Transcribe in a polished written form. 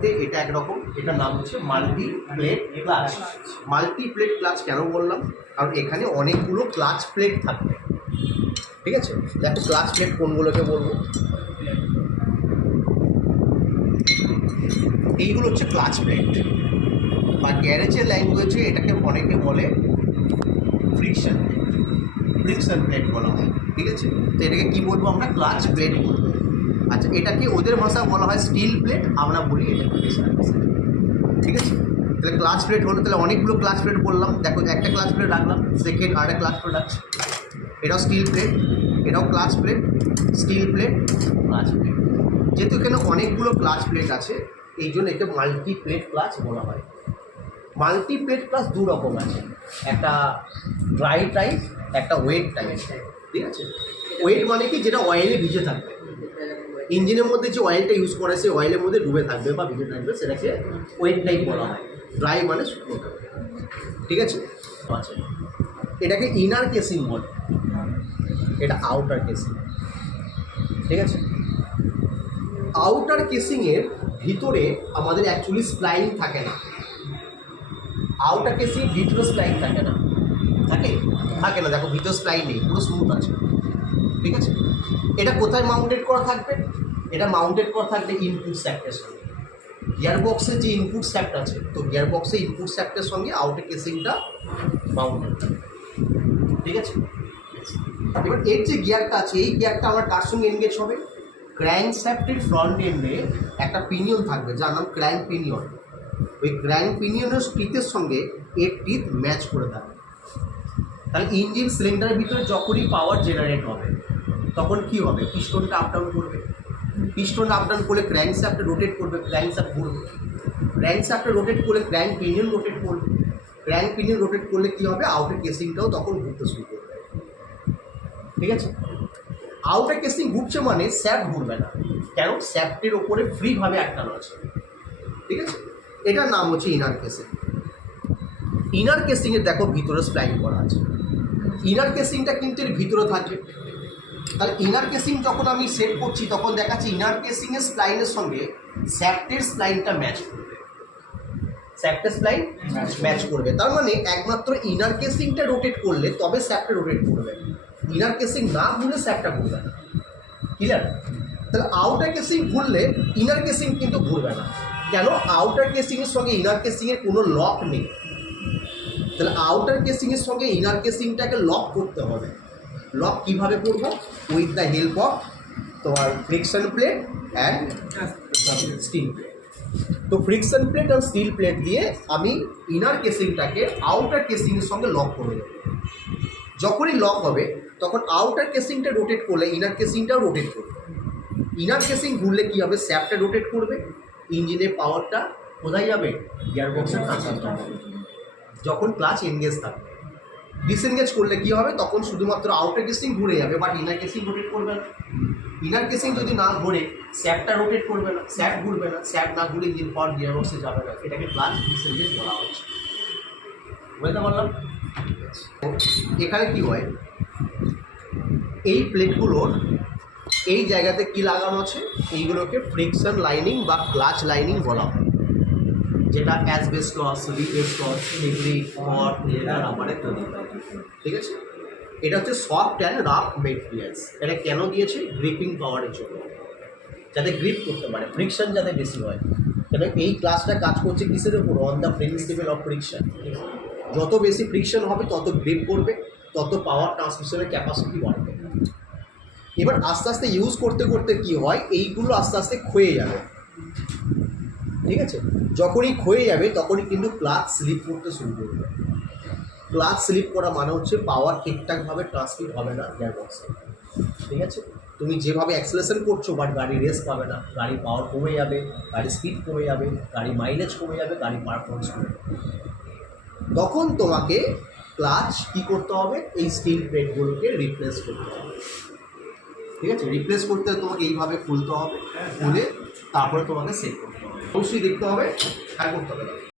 এটা একরকম, এটার নাম হচ্ছে multi plate clutch. Multi plate clutch কেন বললাম? কারণ এখানে অনেকগুলো ক্লাচ প্লেট থাকবে। ঠিক আছে, দেখো ক্লাচ প্লেট কোনগুলোকে বলবো। এইগুলো হচ্ছে ক্লাচ প্লেট, বা গ্যারেজের ল্যাঙ্গুয়েজে এটাকে অনেকে বলে ফ্রিকশন প্লেট। ফ্রিকশন প্লেট বলা হয়। ঠিক আছে, তো এটাকে কী বলবো আমরা? ক্লাচ প্লেট বলবো। আচ্ছা, এটাকে ওদের ভাষা বলা হয় স্টিল প্লেট, আমরা বলি এটাকে প্রেসার প্লেট। ঠিক আছে, তাহলে ক্লাচ প্লেট হলো, তাহলে অনেকগুলো ক্লাচ প্লেট বললাম। দেখো একটা ক্লাচ প্লেট রাখলাম, সেকেন্ড আর একটা ক্লাচ প্লেট রাখছি, এটাও স্টিল প্লেট, এটাও clutch plate, steel plate, clutch plate. যেহেতু এখানে অনেকগুলো ক্লাচ প্লেট আছে, এই জন্য একে মাল্টি প্লেট ক্লাচ বলা হয়। মাল্টি প্লেট ক্লাচ দু রকম আছে, একটা ড্রাই টাইপ, একটা ওয়েট টাইপ। ঠিক আছে, ওয়েট মানে কি? যেটা অয়েলে ভিজে থাকবে, ইঞ্জিনের মধ্যে যে অয়েলটা ইউজ করা সেই অয়েলের মধ্যে ডুবে থাকবে বা ভিজে থাকবে, সেটাকে ওয়েট টাইপ বলা হয়। ড্রাই মানে শুকনো থাকবে। ঠিক আছে, আচ্ছা, এটাকে ইনার কেসিং বলে, এটা আউটার কেসিং। ঠিক আছে, আউটার কেসিংয়ের ভিতরে আমাদের অ্যাকচুয়ালি স্প্লাইন থাকে না। আউটার কেসিং ভিতরে স্প্লাইন থাকে না, থাকে না। দেখো ভিতরে স্প্লাইন নেই, পুরো স্মুথ আছে। ঠিক আছে, এটা কোথায় মাউন্টেড করা থাকবে? এটা মাউন্টেড করা থাকবে ইনপুট স্ট্যাক্টের সঙ্গে। গিয়ারবক্সের যে ইনপুট স্ট্যাক্ট আছে, তো গিয়ারবক্সের ইনপুট স্ট্যাক্টের সঙ্গে আউটার কেসিংটা মাউন্টেড থাকবে। ঠিক আছে, এবার এর যে গিয়ারটা আছে, এই গিয়ারটা আমার কার সঙ্গে এনগেজ হবে? ক্র্যাঙ্ক শ্যাফটের ফ্রন্ট এন্ডে একটা পিনিয়ন থাকবে, যার নাম ক্র্যাঙ্ক পিনিয়ন। ওই ক্র্যাঙ্ক পিনিয়নের টিথের সঙ্গে এর টিথ ম্যাচ করে থাকবে। তাহলে ইঞ্জিন সিলিন্ডারের ভিতরে যখনই পাওয়ার জেনারেট হবে, তখন কি হবে? পিস্টনটা আপ ডাউন করবে। পিস্টনটা আপ ডাউন করলে ক্র্যাঙ্ক শ্যাফটে রোটেট করবে, ক্র্যাঙ্ক শ্যাফট ঘুরবে। ক্র্যাঙ্ক শ্যাফটে রোটেট করলে ক্র্যাঙ্ক পিনিয়ন রোটেট করবে। ক্র্যাঙ্ক পিনিয়ন রোটেট করলে কী হবে? আউটার কেসিংটাও তখন ঘুরতে শুরু করবে। ঠিক আছে, আউটার কেসিং ঘুরছে মানে শ্যাফট ঘুরবে না। কেন? শ্যাফটের ওপরে ফ্রিভাবে আটকানো আছে। ঠিক আছে, এটার নাম হচ্ছে ইনার কেসিং। ইনার কেসিংয়ের দেখো ভিতরে স্প্লাইন করা আছে। ইনার কেসিংটা কিন্তু এর ভিতরে থাকবে। তাহলে ইনার কেসিং যখন আমি সেট করছি, তখন দেখাচ্ছি ইনার কেসিংয়ের স্প্লাইনের সঙ্গে শ্যাফটের স্প্লাইনটা ম্যাচ করবে। শ্যাফটের স্প্লাইন ম্যাচ করবে, তার মানে একমাত্র ইনার কেসিংটা রোটেট করলে তবে শ্যাফটে রোটেট করবে। ইনার কেসিং না ঘুরলে শ্যাফটটা ঘুরবে না। ক্লিয়ার? তাহলে আউটার কেসিং ঘুরলে ইনার কেসিং কিন্তু ঘুরবে না। কেন? আউটার কেসিংয়ের সঙ্গে ইনার কেসিংয়ের কোনো লক নেই। তাহলে আউটার কেসিংয়ের সঙ্গে ইনার কেসিংটাকে লক করতে হবে। লক কীভাবে করব? উইথ দ্য হেল্প অফ তোমার friction plate and still plate. তো ফ্রিকশন প্লেট আর স্টিল প্লেট দিয়ে আমি ইনার কেসিংটাকে আউটার কেসিংয়ের সঙ্গে লক করে দেবো। যখনই লক হবে, তখন আউটার কেসিংটা রোটেট করলে ইনার কেসিংটাও রোটেট করবে। ইনার কেসিং ঘুরলে কী হবে? শ্যাফটটা রোটেট করবে, ইঞ্জিনের পাওয়ারটা কোথায় যাবে? গিয়ারবক্সে ট্রান্সফার হবে। যখন ক্লাচ এনগেজ থাকবে, ডিসএনগেজ করলে কী হবে? তখন শুধুমাত্র আউটার কেসিং ঘুরে যাবে, বাট ইনার কেসিং রোটেট করবে না। ইনার কেসিং যদি না ঘুরে, শ্যাফটটা রোটেট করবে না, শ্যাফট ঘুরবে না, শ্যাফট না ঘুরে ইঞ্জিন পাওয়ার গিয়ারবক্সে যাবে না। এটাকে ক্লাচ ডিসএনগেজ বলা হচ্ছে। বুঝতে পারলাম? এখানে কি হয়? এই প্লেটগুলোর এই জায়গাতে কি লাগানো আছে? এইগুলোকে ফ্রিকশন লাইনিং বা ক্লাচ লাইনিং বলা হয়, যেটা অ্যাসবেস্টস, রিবেস্টস, ফেব্রিক, কট, লেদার, রাবারে তৈরি হয়। ঠিক আছে, এটা হচ্ছে সফট অ্যান্ড রাফ মেটেরিয়ালস। এটা কেন দিয়েছে? গ্রিপিং পাওয়ারের জন্য, যাতে গ্রিপ করতে পারে, ফ্রিকশন যাতে বেশি হয়। কেন? এই ক্লাসটা কাজ করছে কিসের উপর? On the principal of friction. যত বেশি ফ্রিকশন হবে, তত গ্রিপ করবে, তত পাওয়ার ট্রান্সমিশনের ক্যাপাসিটি বাড়বে। এবার আস্তে আস্তে ইউজ করতে করতে কি হয়? এইগুলো আস্তে আস্তে ক্ষয়ে যাবে। ঠিক আছে, যখনই ক্ষয়ে যাবে, তখনই কিন্তু ক্লাচ স্লিপ করতে শুরু করবে। ক্লাচ স্লিপ করা মানে হচ্ছে পাওয়ার ঠিকঠাকভাবে ট্রান্সমিট হবে না গিয়ারবক্সে। ঠিক আছে, তুমি যেভাবে অ্যাক্সেলারেশন করছো, বাট গাড়ি রেস পাবে না, গাড়ির পাওয়ার কমে যাবে, গাড়ির স্পিড কমে যাবে, গাড়ির মাইলেজ কমে যাবে, গাড়ির পারফরমেন্স কমে যাবে। তখন তোমাকে ক্লাচ কী করতে হবে? এই স্টিল প্লেটগুলোকে রিপ্লেস করতে হবে। ঠিক আছে, রিপ্লেস করতে তোমাকে এইভাবে খুলতে হবে, খুলে তারপরে তোমাকে সেট করতে হবে। অবশ্যই দেখতে হবে, হ্যাঁ করতে হবে।